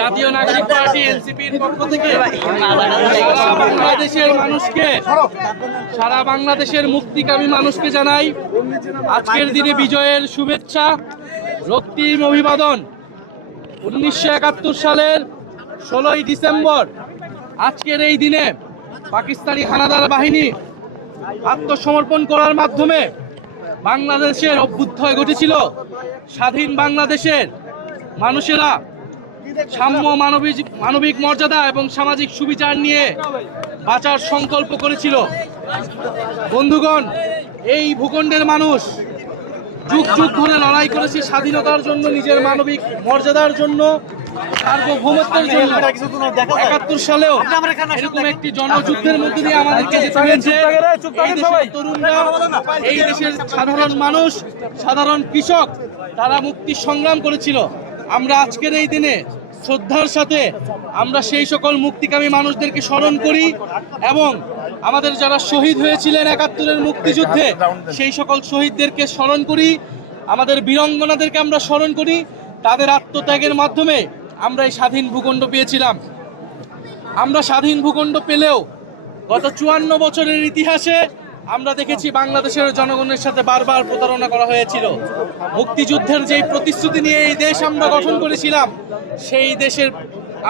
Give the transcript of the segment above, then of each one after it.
জাতীয় নাগরিক পার্টি, এনসিপির পক্ষ থেকে সারা বাংলাদেশের মানুষকে, সারা বাংলাদেশের মুক্তিকামী মানুষকে জানাই আজকের দিনে বিজয়ের শুভেচ্ছা, রক্তিম অভিবাদন। উনিশশো একাত্তর সালের ষোলোই ডিসেম্বর, আজকের এই দিনে পাকিস্তানি হানাদার বাহিনী আত্মসমর্পণ করার মাধ্যমে বাংলাদেশের অভ্যুত্থয় ঘটেছিল। স্বাধীন বাংলাদেশের মানুষেরা সাম্য মানবিক মানবিক মর্যাদা এবং সামাজিক সুবিচার নিয়ে বাঁচার সংকল্প করেছিল। বন্ধুগণ, এই ভূখণ্ডের মানুষ যুগ যুগ ধরে লড়াই করেছে স্বাধীনতার জন্য, নিজের মানবিক মর্যাদার জন্য। সার্বভৌমত্বের জন্য একাত্তর সালেও এরকম একটি জনযুদ্ধের মধ্যে দিয়ে আমাদেরকে যেতে হয়েছে এই দেশের তরুণরা এই দেশের সাধারণ মানুষ সাধারণ কৃষক তারা মুক্তি সংগ্রাম করেছিল। আমরা আজকের এই দিনে শ্রদ্ধার সাথে আমরা সেই সকল মুক্তিকামী মানুষদেরকে স্মরণ করি এবং আমাদের যারা শহীদ হয়েছিলেন একাত্তরের মুক্তিযুদ্ধে সেই সকল শহীদদেরকে স্মরণ করি। আমাদের বীরঙ্গনাদেরকে আমরা স্মরণ করি। তাদের আত্মত্যাগের মাধ্যমে আমরা এই স্বাধীন ভূখণ্ড পেয়েছিলাম। আমরা স্বাধীন ভূখণ্ড পেলেও গত চুয়ান্ন বছরের ইতিহাসে আমরা দেখেছি বাংলাদেশের জনগণের সাথে বারবার প্রতারণা করা হয়েছিল। মুক্তিযুদ্ধের যেই প্রতিশ্রুতি নিয়ে এই দেশ আমরা গঠন করেছিলাম, সেই দেশের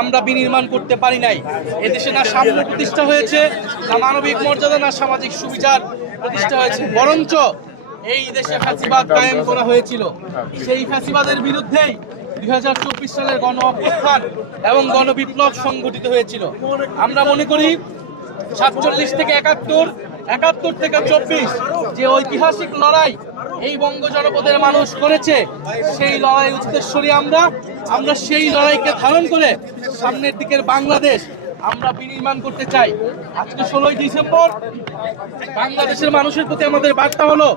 আমরা বিনির্মাণ করতে পারি নাই। এদেশে না সাম্য প্রতিষ্ঠা হয়েছে, না মানবিক মর্যাদা, না সামাজিক সুবিচার প্রতিষ্ঠা হয়েছে। বরঞ্চ এই দেশে ফ্যাসিবাদ কায়েম করা হয়েছিল। সেই ফ্যাসিবাদের বিরুদ্ধেই দুই হাজার চব্বিশ সালের গণ অভ্যুত্থান এবং গণবিপ্লব সংগঠিত হয়েছিল। আমরা মনে করি সাতচল্লিশ থেকে একাত্তর একাত্তর থেকে চব্বিশ যে ঐতিহাসিক লড়াই এই বঙ্গ জনপদের মানুষ করেছে, সেই লড়াই উদ্দেশ্যই আমরা আমরা সেই লড়াইকে ধারণ করে সামনের দিকের বাংলাদেশ আমরা বিনির্মাণ করতে চাই। আজকে ষোলোই ডিসেম্বর, বাংলাদেশের মানুষের প্রতি আমাদের বার্তা হলো,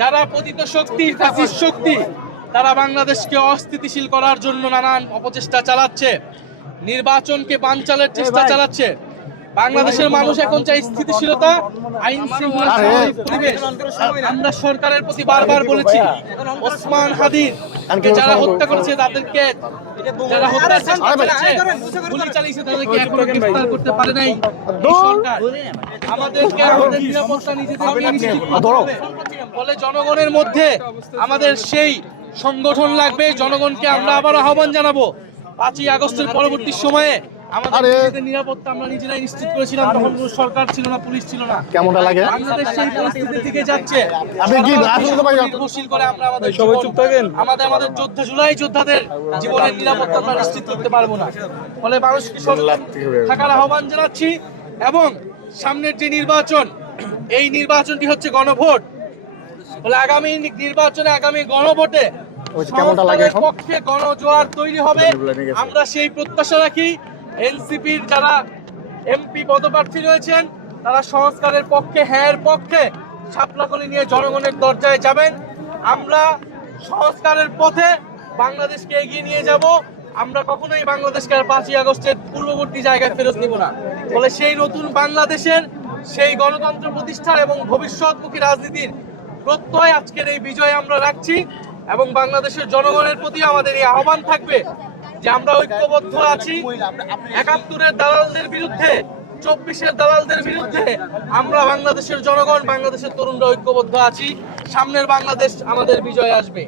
যারা পতিত শক্তি শক্তি তারা বাংলাদেশকে অস্থিতিশীল করার জন্য নানান অপচেষ্টা চালাচ্ছে নির্বাচনকে বানচালের চেষ্টা চালাচ্ছে। বাংলাদেশের মানুষ এখন চাই স্থিতিশীলতা আইন পরিবেশ। আমরা সরকারের প্রতি বারবার বলেছি ওসমান হাদির যারা হত্যা করেছে তাদেরকে যারা হত্যার চেষ্টা করেছে গুলি চালিয়েছে তাদেরকে এখনও গ্রেফতার করতে পারে নাই সরকার। আমাদেরকে আমাদের নিরাপত্তা। ফলে জনগণের মধ্যে আমাদের সেই সংগঠন লাগবে জনগণকে আমরা আবার আহ্বান জানাব। পাঁচই আগস্টের পরবর্তী সময়ে আমাদের নিরাপত্তা আমরা নিজেরাই নিশ্চিত করেছিলাম তখন কোনো সরকার ছিল না পুলিশ ছিল না। কেমনটা লাগে? বাংলাদেশ সেই পরিস্থিতির দিকে যাচ্ছে। আপনি কি আসলে তো ভাই করে আমরা আমাদের সবাই চুপ থাকেন। আমাদের আমাদের যোদ্ধা জুলাই যোদ্ধাদের জীবনের নিরাপত্তা আমরা নিশ্চিত করতে পারব না। ফলে মানুষকে সচেতন থাকার আহ্বান জানাচ্ছি এবং সামনের যে নির্বাচন এই নির্বাচনটি হচ্ছে গণভোট। ফলে আগামী নির্বাচনে আগামী গণভোটে? পক্ষে গণজোয়ার তৈরি হবে। আমরা সেই প্রত্যাশা রাখি। এনসিপির যারা এমপি পদপ্রার্থী রয়েছেন তারা সংস্কারের পক্ষে হ্যাঁ পক্ষে সাপলাকলি নিয়ে জনগণের দরজায় যাবেন। আমরা সংস্কারের পথে বাংলাদেশকে এগিয়ে নিয়ে যাব। আমরা কখনোই বাংলাদেশকে আর পাঁচই আগস্টের পূর্ববর্তী জায়গায় ফেরত নিব না। ফলে সেই নতুন বাংলাদেশের সেই গণতন্ত্র প্রতিষ্ঠার এবং ভবিষ্যৎমুখী রাজনীতির প্রত্যয় আজকের এই বিজয় আমরা রাখছি এবং বাংলাদেশের জনগণের প্রতি আমাদের এই আহ্বান থাকবে যে আমরা ঐক্যবদ্ধ আছি। একাত্তরের দালালদের বিরুদ্ধে, চব্বিশের দালালদের বিরুদ্ধে আমরা বাংলাদেশের জনগণ, বাংলাদেশের তরুণরা ঐক্যবদ্ধ আছি। সামনের বাংলাদেশ আমাদের বিজয় আসবে।